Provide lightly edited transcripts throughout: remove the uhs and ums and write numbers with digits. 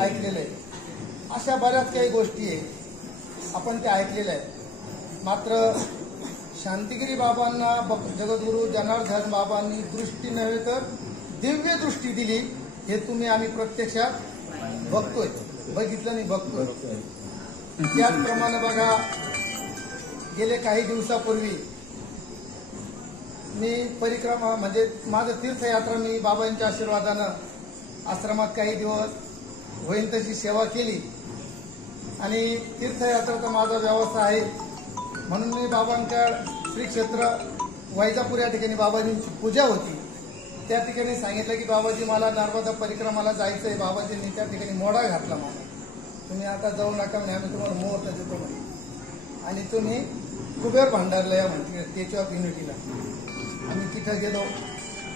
ऐकलेलं आहे. अशा बऱ्याच काही गोष्टी आहे आपण त्या ऐकलेल्या आहेत. मात्र शांतिगिरी बाबांना जगद्गुरू जनार्दन बाबांनी दृष्टी नव्हे तर दिव्य दृष्टी दिली, हे तुम्ही आम्ही प्रत्यक्षात बघतोय, बघितलं नाही बघतोय. त्याचप्रमाणे बघा, गेले काही दिवसापूर्वी मी परिक्रमा म्हणजे माझं तीर्थयात्रा मी बाबांच्या आशीर्वादानं आश्रमात काही दिवस होईल तशी सेवा केली आणि तीर्थयात्रेचा माझा व्यवसाय आहे म्हणून मी बाबांच्या श्री क्षेत्र वैजापूर या ठिकाणी बाबाजींची पूजा होती. त्या ठिकाणी सांगितलं की बाबाजी मला नर्मदा परिक्रमाला जायचंय. बाबाजींनी त्या ठिकाणी मोडा घातला मला, तुम्ही आता जाऊ नका म्हणे, आम्ही तुम्हाला मुहूर्त देतो म्हणे आणि तुम्ही कुबेर भंडारला या म्हणते स्टॅच्यू ऑफ युनिटीला. आम्ही तिथं गेलो.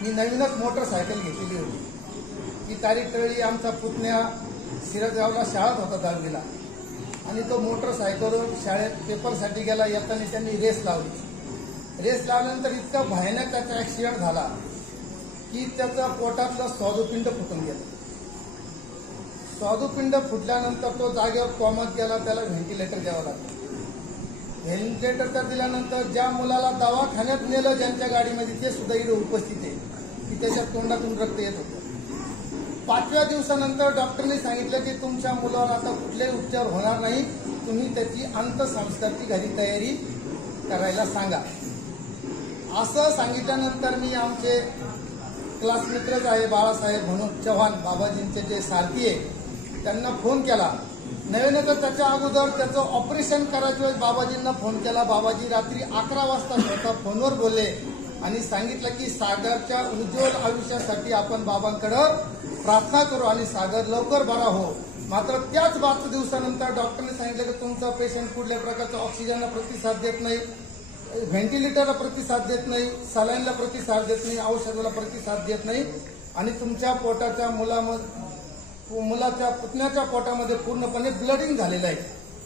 मी नवीनच मोटरसायकल घेतलेली होती. ती तारीख टळली. आमचा पुतण्या सिरसगावला शाळेत होता 10वीला आणि तो मोटरसायकलवर शाळेत पेपरसाठी गेला. येताना त्यांनी रेस लावली. रेस लावल्यानंतर इतका भयानक त्याचा ऍक्सिडेंट झाला की त्याचा पोटातलं स्वादुपिंड फुटून गेलं. स्वादुपिंड फुटल्यानंतर तो जागेवर कोमात गेला. त्याला व्हेंटिलेटर द्यावं लागलं. व्हेंटिलेटर दिल्यानंतर ज्या मुलाला दवाखान्यात नेलं ज्यांच्या गाडीमध्ये, ते सुद्धा इथे उपस्थित आहे की त्याच्या तोंडातून रक्त येत होतं. 5व्या दिवसानंतर डॉक्टरने सांगितलं की तुमच्या मुलावर आता कुठलेही उपचार होणार नाही, तुम्ही त्याची अंत्यसंस्कारची घरी तयारी करायला सांगा. असं सांगितल्यानंतर मी आमचे क्लासमेटच आहे बाळासाहेब म्हणून चव्हाण, बाबाजींचे जे सारथी आहे, त्यांना फोन केला. नव्हे तर त्याच्या अगोदर त्याचं ऑपरेशन करायच्या वेळेस बाबाजींना फोन केला. बाबाजी रात्री 11 वाजता स्वतः फोनवर बोलले आणि सांगितलं की सागरच्या उज्ज्वल आयुष्यासाठी आपण बाबांकडं प्रार्थना करू आणि सागर लवकर बरा हो. मात्र त्याच 5 दिवसानंतर डॉक्टरने सांगितलं की तुमचा पेशंट कुठल्या प्रकारचा ऑक्सिजनला प्रतिसाद देत नाही, व्हेंटिलेटरला प्रतिसाद देत नाही, सलाईनला प्रतिसाद देत नाही, औषधाला प्रतिसाद देत नाही आणि तुमच्या पोटाच्या मुलाच्या पुतण्याच्या पोटामध्ये पूर्णपणे ब्लडिंग झालेलं आहे.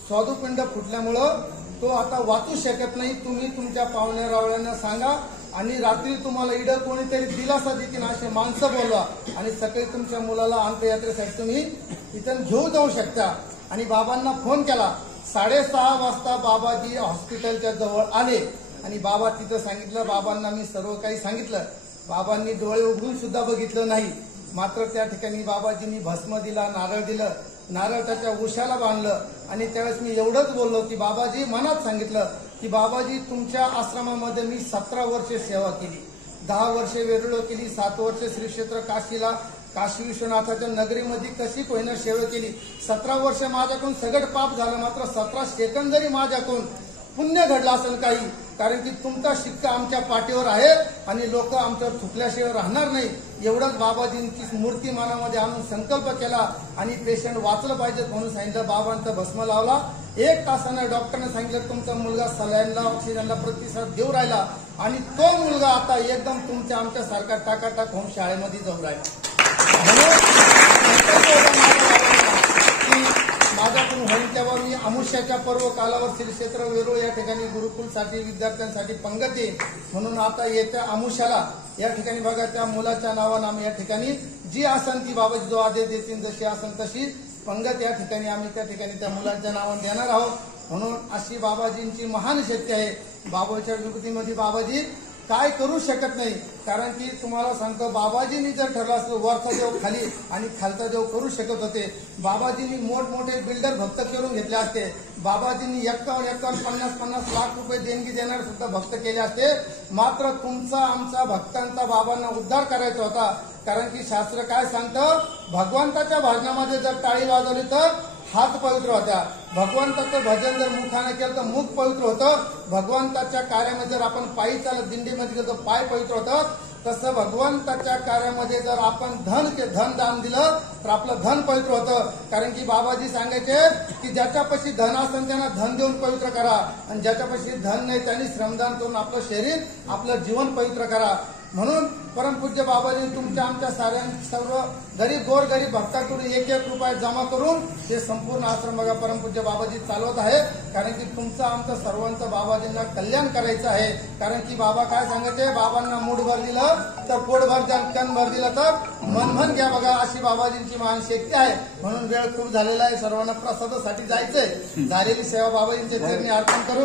स्वादुपिंड फुटल्यामुळं तो आता वाचू शकत नाही. तुम्ही तुमच्या पाहुण्या रावळ्यांना सांगा आणि रात्री तुम्हाला इडं कोणीतरी दिलासा देतील असे माणसं बोलवा आणि सकाळी तुमच्या मुलाला अंत्ययात्रेसाठी तुम्ही इथं घेऊन जाऊ शकता. आणि बाबांना फोन केला. 6:30 वाजता बाबाजी हॉस्पिटलच्या जवळ आले आणि बाबा तिथं सांगितलं. बाबांना मी सर्व काही सांगितलं. बाबांनी डोळे उघडून सुद्धा बघितलं नाही. मात्र त्या ठिकाणी बाबाजींनी भस्म दिला, नारळ दिलं, नारळ त्याच्या उशाला बांधलं आणि त्यावेळेस मी एवढंच बोललो की बाबाजी मनात सांगितलं की बाबाजी तुमच्या आश्रमामध्ये मी 17 वर्षे सेवा केली, 10 वर्षे वेरुळ केली, 7 वर्षे श्री क्षेत्र काशीला काशी विश्वनाथाच्या नगरीमध्ये कशी कोयना सेवा केली. 17 वर्ष माझ्याकडून सगळं पाप झालं, मात्र 17 सेकंद जरी माझ्याकडून पुण्य घडलं असेल काही, कारण की तुमचा शिक्का आमच्या पाठीवर आहे आणि लोक आमच्यावर थुकल्याशिवाय राहणार नाही. एवढंच बाबाजींची मूर्ती मनामध्ये आणून संकल्प केला आणि पेशंट वाचलं पाहिजे म्हणून सांगितलं. बाबांचा भस्म लावला. 1 तासानं डॉक्टरने सांगितलं तुमचा मुलगा सलाईनला ऑक्सिजनला प्रतिसाद देऊ राहिला आणि तो मुलगा आता एकदम तुमच्या आमच्यासारखा टाकाटाक होऊन शाळेमध्ये जाऊ राहिला. माझ्याकडून होईल तेव्हा मी अमुष्याच्या पर्व कालावर श्री क्षेत्र वेरूळ या ठिकाणी गुरुकुलसाठी विद्यार्थ्यांसाठी पंगत येईल म्हणून आता येत्या अमुष्याला या ठिकाणी बघा त्या मुलाच्या नावानं आम्ही या ठिकाणी जी असन ती बाबाजी जो आदेश देतील जशी असन तशी पंगत या ठिकाणी आम्ही त्या ठिकाणी त्या मुलांच्या नावानं देणार आहोत. म्हणून अशी बाबाजींची महान शक्ती आहे. बाबाच्या विभूतीमध्ये बाबाजी काय करू शकत नाही, कारण की तुम्हाला सांगतो बाबाजींनी जर ठरलं असतं वरचा देव खाली आणि खालचा देव करू शकत होते. बाबाजींनी मोठमोठे बिल्डर भक्त करून घेतले असते. बाबाजींनी 51-50 लाख रुपये देणगी देणारे सुद्धा भक्त केले असते. मात्र तुमचा आमचा भक्तांचा बाबांना उद्धार करायचा होता, कारण की शास्त्र काय सांगतं, भगवंताच्या भजनामध्ये जर टाळी वाजवली तर हात पवित्र होत्या, भगवंताचं भजन जर मुखाने केलं तर मुख पवित्र होतं, भगवंताच्या कार्यामध्ये जर आपण पायी चालत दिंडीमध्ये गेलो तर पाय पवित्र होतं. तसं भगवंताच्या कार्यामध्ये जर आपण धन दान दिलं तर आपलं धन पवित्र होतं. कारण की बाबाजी सांगायचे की ज्याच्यापाशी धन असेल त्यांना धन देऊन पवित्र करा आणि ज्याच्यापाशी धन नाही त्यांनी श्रमदान करून आपलं शरीर आपलं जीवन पवित्र करा. म्हणून परमपूज्य बाबाजी तुमच्या आमच्या सर्व गरीब गोरगरीब भक्तांकडून 1-1 रुपये जमा करून हे संपूर्ण आश्रम बघा परमपूज्य बाबाजी चालवत आहे. कारण की तुमचं आमचं सर्वांचं बाबाजींना कल्याण करायचं आहे. कारण की बाबा काय सांगते, बाबांना मूठ भर दिलं तर पोट भर द्या, कण भर दिलं तर मन घ्या. बघा अशी बाबाजींची महान शक्ती आहे. म्हणून वेळ खूप झालेला आहे, सर्वांना प्रसादासाठी जायचंय. झालेली सेवा बाबाजींच्या चरणी अर्पण करू.